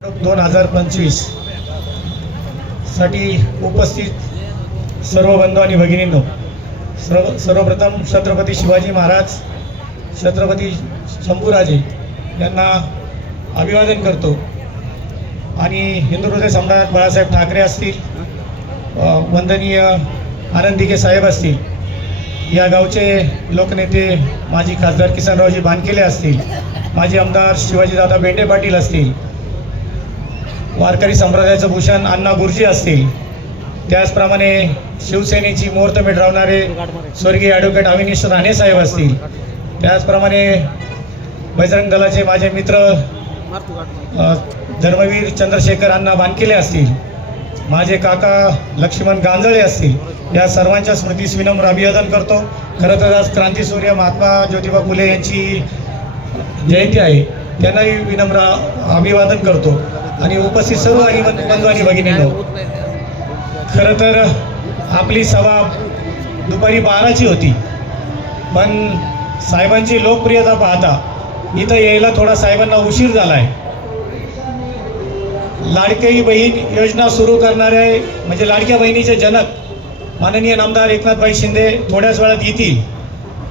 दोन हजार पंचवीससाठी उपस्थित सर्व बंधू आणि भगिनींनो सर्व सर्वप्रथम छत्रपती शिवाजी महाराज छत्रपती शंभूराजे यांना अभिवादन करतो. आणि हिंदू हृदय सम्राट बाळासाहेब ठाकरे असतील वंदनीय आनंदिके साहेब असतील या गावचे लोकनेते माजी खासदार किसनरावजी बानकेले असतील माजी आमदार शिवाजीदादा बेंडे पाटील असतील वारकरी संप्रदायाचं भूषण अण्णा गुरुजी असतील. त्याचप्रमाणे शिवसेनेची मुहूर्त मिटवणारे स्वर्गीय ॲडव्होकेट अविनीश राणे साहेब असतील. त्याचप्रमाणे बजरंग दलाचे माझे मित्र धर्मवीर चंद्रशेखर अण्णा बानकिले असतील. माझे काका लक्ष्मण गांजळे असतील. या सर्वांच्या स्मृतीस विनम्र अभिवादन करतो. खरं तर आज क्रांतीसूर्य महात्मा ज्योतिबा फुले यांची जयंती आहे. त्यांनाही विनम्र अभिवादन करतो. आणि उपस्थित सर्व आणि बंधू आणि भगिनींनो खरं तर आपली सभा दुपारी बाराची होती पण साहेबांची लोकप्रियता पाहता इथं यायला थोडा साहेबांना उशीर झाला आहे लाडकी बहीण योजना सुरू करणारे म्हणजे लाडक्या बहिणीचे जनक माननीय नामदार एकनाथभाई शिंदे थोड्याच वेळात येतील.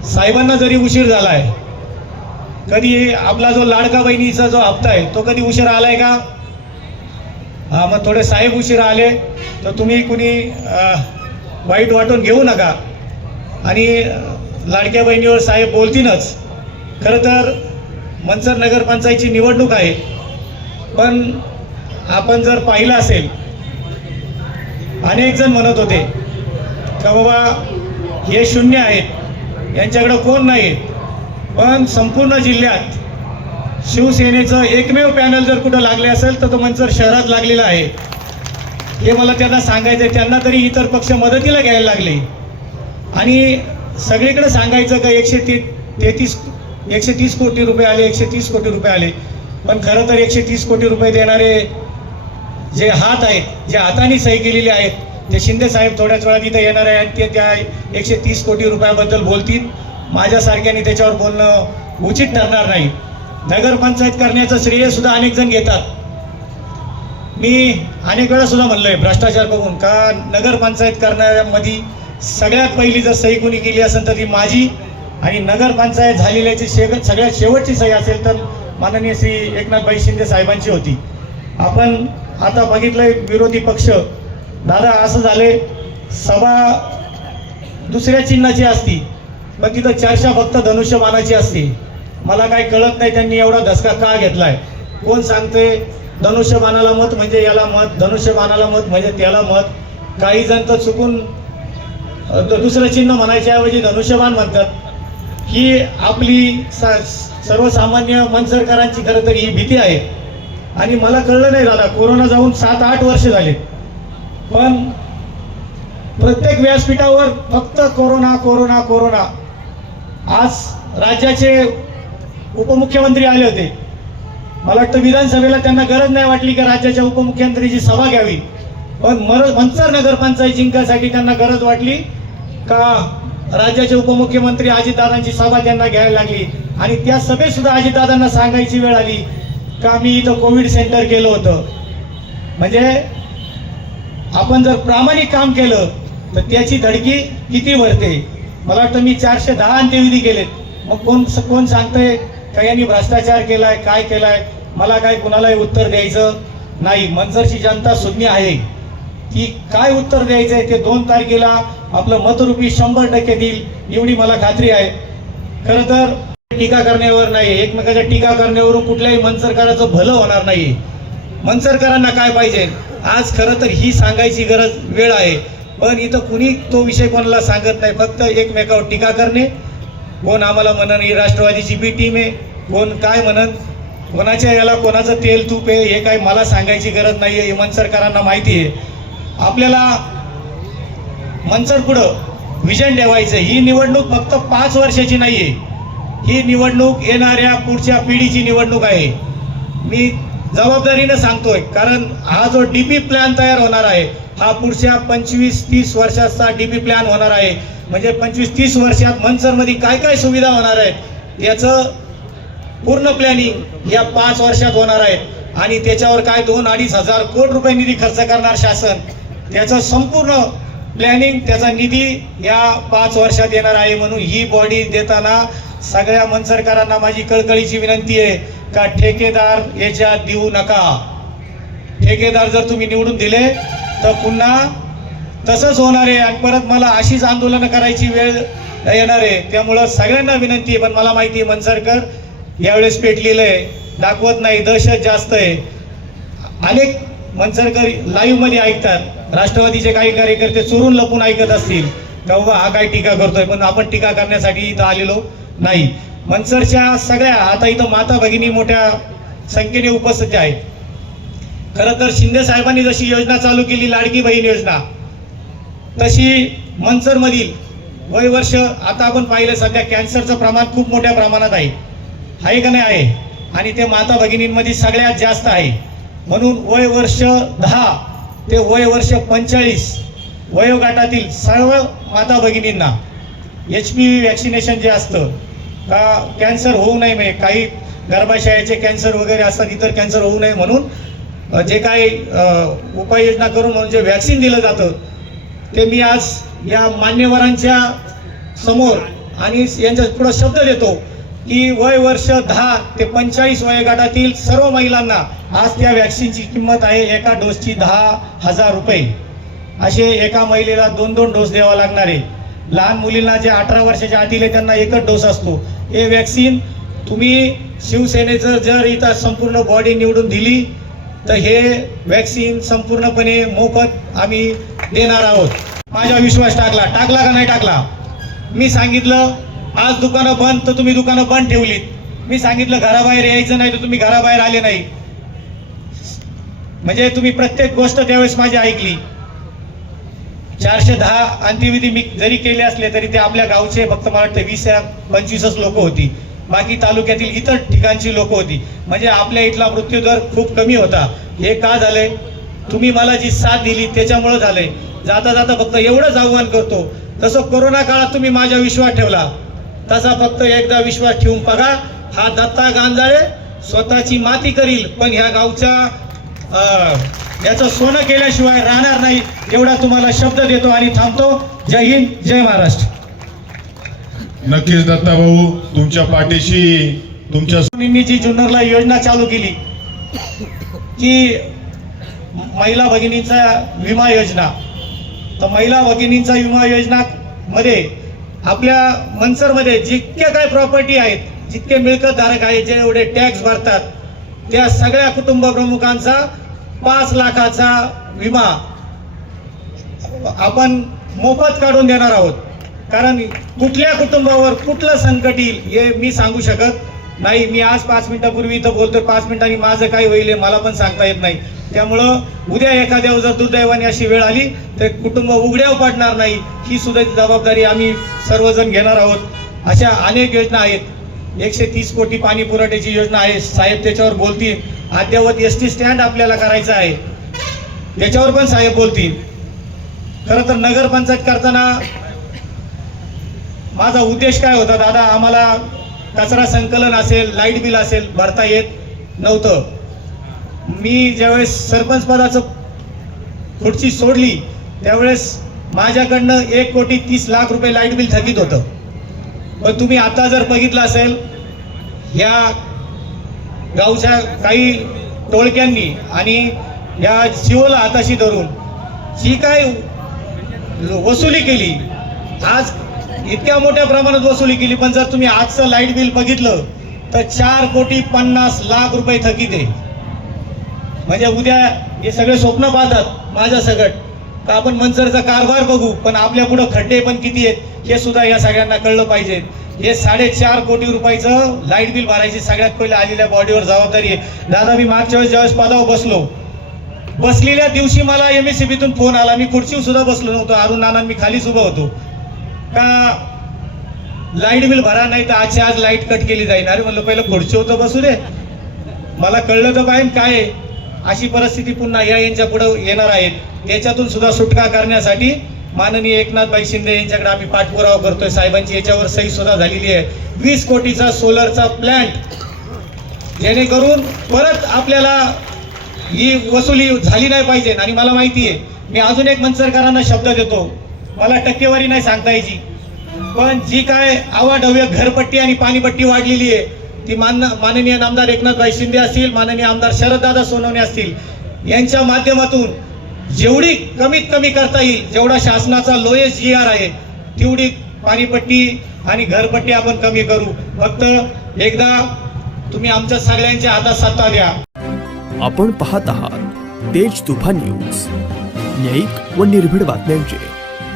साहेबांना जरी उशीर झाला आहे कधी आपला जो लाडका बहिणीचा जो हप्ता आहे तो कधी उशीर आलाय का? मग थोडे साहेब उशीर आले तर तुम्ही कुणी वाईट वाटून घेऊ नका. आणि लाडक्या बहिणीवर साहेब बोलतीलच. खरं तर मंचर नगरपंचायतची निवडणूक आहे. पण आपण जर पाहिलं असेल अनेक जण म्हणत होते का बाबा हे शून्य आहेत. यांच्याकडं कोण नाही पण संपूर्ण जिल्ह्यात शिवसेनेचं एकमेव पॅनल जर कुठं लागले असेल तर तो मंचर शहरात लागलेला आहे. हे मला त्यांना सांगायचं आहे त्यांना तरी इतर पक्ष मदतीला घ्यायला लागले. आणि सगळीकडे सांगायचं का एकशे ती तेहतीस एकशे तीस कोटी रुपये आले एकशे तीस कोटी रुपये आले. पण खरं तर एकशे तीस कोटी रुपये देणारे जे हात आहेत जे हाताने सही केलेले आहेत ते शिंदे साहेब थोड्याच वेळात इथं येणार आहे आणि ते त्या एकशे तीस कोटी रुपयाबद्दल बोलतील. माझ्यासारख्याने त्याच्यावर बोलणं उचित ठरणार नाही. नगरपंचायत करण्याचं श्रेय सुद्धा अनेक जण घेतात. मी अनेक वेळा सुद्धा म्हणलोय भ्रष्टाचार बघून का नगरपंचायत करण्यामध्ये सगळ्यात पहिली जर सही कोणी केली असेल तर ती माझी आणि नगरपंचायत झालेल्याची शेग सगळ्यात शेवटची सही असेल तर माननीय श्री एकनाथभाई शिंदे साहेबांची होती. आपण आता बघितलंय विरोधी पक्ष. दादा असं झाले सभा दुसऱ्या चिन्हाची असती. मग तिथं चर्चा फक्त धनुष्यबाणाची असते. मला काय कळत नाही त्यांनी एवढा धसका का घेतलाय. कोण सांगते धनुष्यबाणाला मत म्हणजे याला मत धनुष्यबाणाला मत म्हणजे त्याला मत. काही जण तर चुकून द- दुसरं चिन्ह म्हणायच्या ऐवजी धनुष्यबाण म्हणतात. ही आपली सा सर्वसामान्य मनसरकारांची खरं तर ही भीती आहे. आणि मला कळलं नाही दादा कोरोना जाऊन सात आठ वर्ष झाले. पण प्रत्येक व्यासपीठावर फक्त कोरोना कोरोना कोरोना. आज राज्याचे उपमुख्यमंत्री आले होते. मला वाटतं विधानसभेला त्यांना गरज नाही वाटली की राज्याच्या उपमुख्यमंत्रीची सभा घ्यावी. पण मर मंचर नगरपंचायत जिंकासाठी त्यांना गरज वाटली का राज्याचे उपमुख्यमंत्री अजितदादांची सभा त्यांना घ्यायला लागली. आणि त्या सभेत सुद्धा अजितदादांना सांगायची वेळ आली का मी इथं कोविड सेंटर केलं होतं. म्हणजे आपण जर प्रामाणिक काम केलं तर त्याची धडकी किती भरते? मला वाटतं मी चारशे दहा अंत्यविधी केलेत. मग कोण कोण सांगतंय का यांनी भ्रष्टाचार केलाय काय केलाय? मला काय कुणालाही उत्तर द्यायचं नाही. मनसरची जनता शून्य आहे. ती काय उत्तर द्यायचं आहे ते दोन तारखेला आपलं मतरूपी शंभर टक्के देईल एवढी मला खात्री आहे. खरं तर टीका करण्यावर नाही एकमेकाच्या टीका करण्यावरून कुठल्याही मनसरकाराचं भलं होणार नाही मनसरकारांना काय पाहिजे? आज खरं तर ही सांगायची गरज वेळ आहे. पण इथं कुणी तो विषय कोणाला सांगत नाही. फक्त एकमेकावर टीका करणे. कोण आम्हाला म्हणन ही राष्ट्रवादीची बी टीम आहे. कोण काय म्हणत कोणाच्या याला कोणाचं तेल तूप आहे हे काय मला सांगायची गरज नाही आहे हे मनसरकरांना माहिती आहे. आपल्याला मनसर पुढं विजन ठेवायचं ही निवडणूक फक्त पाच वर्षाची नाही आहे ही निवडणूक येणाऱ्या पुढच्या पिढीची निवडणूक आहे. मी जबाबदारीनं सांगतोय कारण हा जो डी पी प्लॅन तयार होणार आहे हा पुढच्या पंचवीस तीस वर्षाचा डी पी प्लॅन होणार आहे. म्हणजे पंचवीस तीस वर्षात मनसरमध्ये काय काय सुविधा होणार आहेत याचं पूर्ण प्लॅनिंग या पाच वर्षात होणार आहेत आणि त्याच्यावर काय दोन अडीच हजार कोटी रुपये निधी खर्च करणार शासन त्याचं संपूर्ण प्लॅनिंग त्याचा निधी या पाच वर्षात येणार आहे म्हणून ही बॉडी देताना सगळ्या मनसरकारांना माझी कळकळीची विनंती आहे का ठेकेदार याच्यात देऊ नका. ठेकेदार जर तुम्ही निवडून दिले तर पुन्हा तसंच होणार आहे. आणि परत मला अशीच आंदोलनं करायची वेळ येणार आहे. त्यामुळं सगळ्यांना विनंती आहे पण मला माहिती आहे मनसरकर यावेळेस पेटलेलं आहे दाखवत नाही दहशत जास्त आहे. अनेक मनसरकर लाईव्हमध्ये ऐकतात राष्ट्रवादीचे काही कार्यकर्ते चोरून लपून ऐकत असतील तेव्हा हा काय टीका करतोय पण आपण टीका करण्यासाठी इथं आलेलो नाही. मनसरच्या सगळ्या आता इथं माता भगिनी मोठ्या संख्येने उपस्थित आहेत. खरं तर शिंदे साहेबांनी जशी योजना चालू केली लाडकी बहीण योजना तशी मनसरमधील वय वर्ष आता आपण पाहिलं सध्या कॅन्सरचं प्रमाण खूप मोठ्या प्रमाणात आहे. आहे का नाही आहे? आणि ते माता भगिनींमध्ये सगळ्यात जास्त आहे. म्हणून वय वर्ष दहा ते वय वर्ष पंचेचाळीस वयोगटातील सर्व माता भगिनींना एच पी व्ही वॅक्सिनेशन जे असतं का कॅन्सर होऊ नये म्हणजे काही गर्भाशयाचे कॅन्सर वगैरे असतात इतर कॅन्सर होऊ नये म्हणून जे काही उपाययोजना करून म्हणून जे वॅक्सिन दिलं जातं ते मी आज या मान्यवरांच्या समोर आणि यांच्या पुढं शब्द देतो. की वय वर्ष दहा ते पंचेचाळीस वयोगटातील सर्व महिलांना आज त्या वॅक्सिनची किंमत आहे एका डोसची दहा हजार रुपये. असे एका महिलेला दोन दोन डोस द्यावा लागणार आहे. लहान मुलींना जे अठरा वर्षाच्या आतील आहे त्यांना एकच डोस असतो. हे वॅक्सिन तुम्ही शिवसेनेचं जर इथं संपूर्ण बॉडी निवडून दिली तर हे वॅक्सिन संपूर्णपणे मोफत आम्ही देणार आहोत. माझा विश्वास टाकला. टाकला का नाही टाकला? मी सांगितलं आज दुकानं बंद तर तुम्ही दुकानं बंद ठेवलीत. मी सांगितलं घराबाहेर यायचं नाही तर तुम्ही घराबाहेर आले नाही. म्हणजे तुम्ही प्रत्येक गोष्ट त्यावेळेस माझी ऐकली. चारशे दहा अंत्यविधी मी जरी केले असले तरी ते आपल्या गावचे फक्त मला वाटतं वीस या पंचवीसच लोक होती. बाकी तालुक्यातील इतर ठिकाणची लोक होती. म्हणजे आपल्या इथला मृत्यूदर खूप कमी होता. हे का झालंय? तुम्ही मला जी साथ दिली त्याच्यामुळं झालंय. जाता जाता फक्त एवढंच आव्हान करतो. तसं कोरोना काळात तुम्ही माझ्या विश्वास ठेवला. तसा फक्त एकदा विश्वास ठेवून बघा हा दत्ता गांजाळे स्वतःची माती करील पण ह्या गावच्या याचं सोनं केल्याशिवाय राहणार नाही एवढा तुम्हाला शब्द देतो आणि थांबतो. जय हिंद जय महाराष्ट्र. नक्कीच दत्ता भाऊ तुमच्या पाठीशी तुमच्या जी जुन्नरला योजना चालू केली की महिला भगिनींचा विमा योजना. तर महिला भगिनींचा विमा योजना मध्ये आपल्या मनसरमध्ये जितक्या काय प्रॉपर्टी आहेत जितके मिळकतधारक आहेत जे एवढे टॅक्स भरतात त्या सगळ्या कुटुंब प्रमुखांचा पाच लाखाचा विमा आपण मोफत काढून देणार आहोत. कारण कुठल्या कुटुंबावर कुठलं संकट येईल हे मी सांगू शकत नाही मी आज पाच मिनिटापूर्वी इथं बोलतोय पाच मिनिटांनी माझं काय होईल मला पण सांगता येत नाही. त्यामुळं उद्या एखाद्या जर दुर्दैवाने अशी वेळ आली तर कुटुंब उघड्या पडणार नाही. ही सुद्धा जबाबदारी आम्ही सर्वजण घेणार आहोत. अशा अनेक योजना आहेत. एकशे तीस कोटी पाणी पुरवठ्याची योजना आहे. साहेब त्याच्यावर बोलतील. अद्ययावत एस टी स्टँड आपल्याला करायचं आहे. त्याच्यावर पण साहेब बोलतील. खरं तर नगरपंचायत करताना माझा उद्देश काय होता दादा? आम्हाला कचरा संकलन असेल लाइट बिल असेल भरता येत नव्हतं. मी ज्यावेळेस सरपंच पदाचं खुर्ची सोडली त्यावेळेस माझ्याकडनं एक कोटी तीस लाख रुपये लाइट बिल थकीत होतं. पण तुम्ही आता जर बघितलं असेल या गावच्या काही टोळक्यांनी आणि या शिवला हाताशी धरून जी काय वसुली केली आज इतक्या मोठ्या प्रमाणात वसुली केली पण जर तुम्ही आजचं लाइट बिल बघितलं तर चार कोटी पन्नास लाख रुपये थकीत. आहे म्हणजे उद्या हे सगळे स्वप्न पाहतात माझ्या सगट. तर आपण मंचरचा कारभार बघू पण आपल्या पुढं खड्डे पण किती आहेत हे सुद्धा या सगळ्यांना कळलं पाहिजे. हे साडेचार कोटी रुपयाचं लाइट बिल भरायची सगळ्यात पहिले आलेल्या बॉडीवर जबाबदारी आहे. दादा मी मागच्या वेळेस ज्यावेळेस पदावर बसलो बसलेल्या दिवशी मला एम एस सीबीतून फोन आला. मी खुर्चीवर सुद्धा बसलो नव्हतो. अरुण नाना मी खालीच उभा होतो. का लाइट बिल भरा नाही तर आजच्या आज लाइट कट केली जाईल. अरे म्हणलं पहिलं खुर्ची होतं बसू दे. मला कळलं तर पाहिजे काय अशी परिस्थिती पुन्हा या यांच्या पुढे येणार आहेत त्याच्यातून सुद्धा सुटका करण्यासाठी माननीय एकनाथबाई शिंदे यांच्याकडे आम्ही पाठपुरावा करतोय. साहेबांची याच्यावर सही सुद्धा झालेली आहे. वीस कोटीचा सोलरचा प्लॅन्ट जेणेकरून परत आपल्याला ही वसुली झाली नाही पाहिजे. आणि मला माहिती आहे मी अजून एक मनसरकारांना शब्द देतो. मला टक्केवारी नाही सांगता यायची. पण जी काय आवाढव्य घरपट्टी आणि पाणीपट्टी वाढलेली आहे ती मान माननीय आमदार एकनाथभाई शिंदे असतील माननीय आमदार शरददादा सोनवणे असतील यांच्या माध्यमातून जेवढी कमीत कमी करता येईल जेवढा शासनाचा लोएस्ट जी आर आहे तेवढी पाणीपट्टी आणि घरपट्टी आपण कमी करू. फक्त एकदा तुम्ही आमच्या सगळ्यांच्या हातात सत्ता द्या. आपण पाहत आहात तेज तुफान न्यूज. न्यायिक व निर्भीड बातम्यांचे.